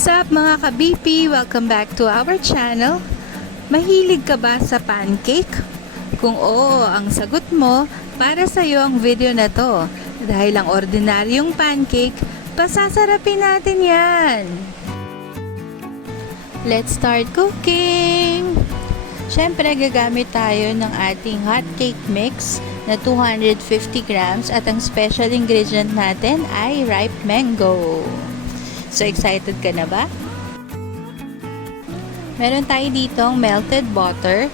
What's up mga ka-BP? Welcome back to our channel. Mahilig ka ba sa pancake? Kung oo, ang sagot mo, para sa iyo ang video na to. Dahil ang ordinaryong pancake, pasasarapin natin yan. Let's start cooking! Siyempre, gagamit tayo ng ating hot cake mix na 250 grams at ang special ingredient natin ay ripe mango. So, excited ka na ba? Meron tayo ditong melted butter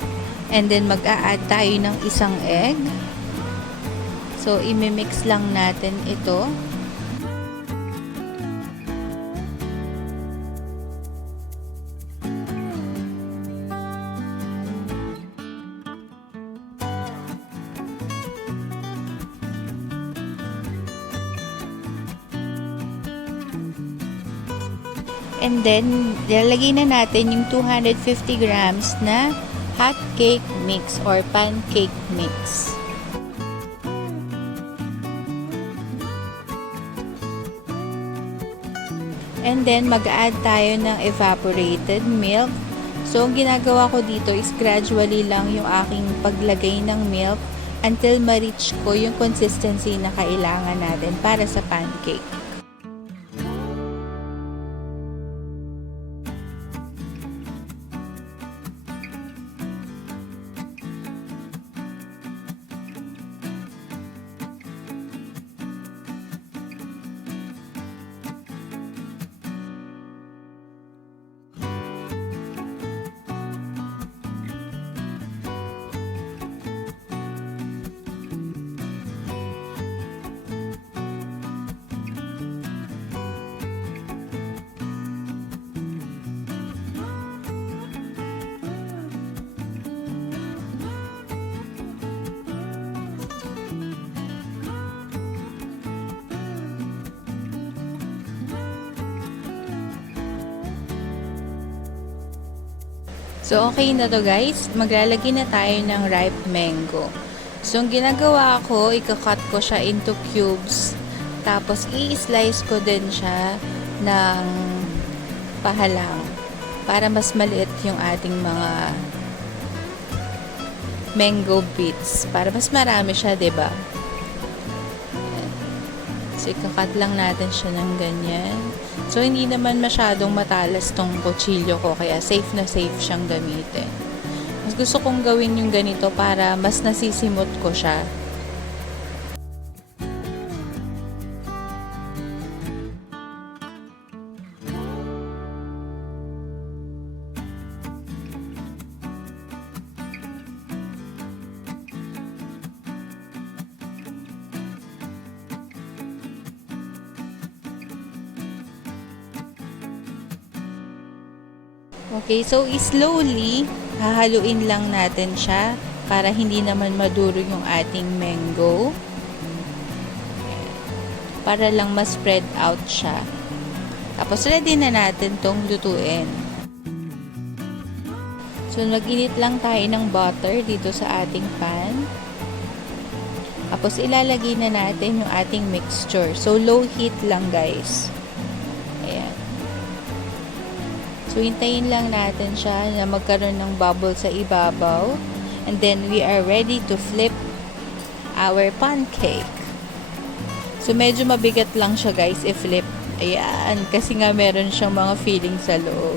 and then mag-a-add tayo ng isang egg. So, imimix lang natin ito. And then, lalagay na natin yung 250 grams na hot cake mix or pancake mix. And then, mag-add tayo ng evaporated milk. So, ang ginagawa ko dito is gradually lang yung aking paglagay ng milk until ma-reach ko yung consistency na kailangan natin para sa pancake. So, okay na to guys. Maglalagay na tayo ng ripe mango. So, ang ginagawa ko, ikakat ko siya into cubes. Tapos, i-slice ko din siya ng pahalang para mas maliit yung ating mga mango bits. Para mas marami siya, diba? So, ikakat lang natin siya ng ganyan. So, hindi naman masyadong matalas tong kutsilyo ko, kaya safe na safe siyang gamitin. Mas gusto kong gawin yung ganito para mas nasisimot ko siya. Okay, so slowly, hahaluin lang natin siya para hindi naman maduro yung ating mango. Para lang ma-spread out siya. Tapos, ready na natin tong lutuin. So, mag-init lang tayo ng butter dito sa ating pan. Tapos, ilalagay na natin yung ating mixture. So, low heat lang guys. So, hintayin lang natin siya na magkaroon ng bubble sa ibabaw. And then, we are ready to flip our pancake. So, medyo mabigat lang siya guys i-flip. Ayan, kasi nga meron siyang mga filling sa loob.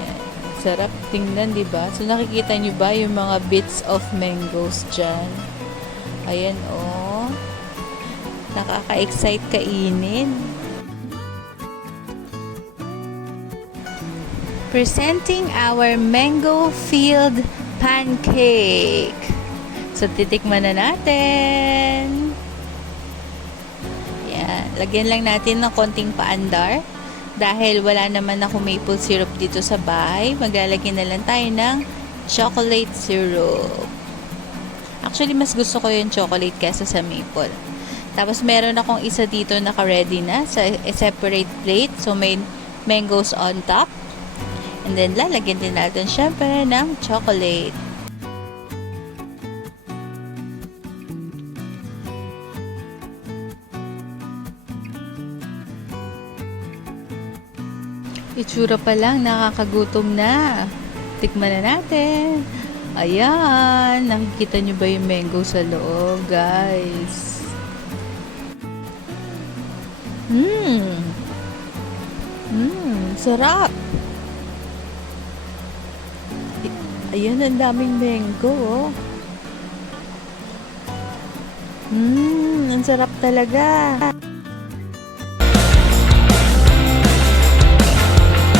Ayan. Sarap tingnan, diba? So, nakikita nyo ba yung mga bits of mangoes dyan? Ayan, oh. Nakaka-excite kainin. Presenting our mango-filled pancake. So, titikman na natin. Yan. Lagyan lang natin ng konting paandar. Dahil wala naman ako maple syrup dito sa bahay, maglalagay na lang tayo ng chocolate syrup. Actually, mas gusto ko yung chocolate kaysa sa maple. Tapos, meron akong isa dito naka-ready na sa separate plate. So, may mangoes on top. And then, lalagyan din natin syempre ng chocolate. Itsura pa lang, nakakagutom na. Tikman na natin. Ayan, nakikita nyo ba yung mango sa loob, guys? Sarap. Ayan, ang daming mango, oh. Ang sarap talaga.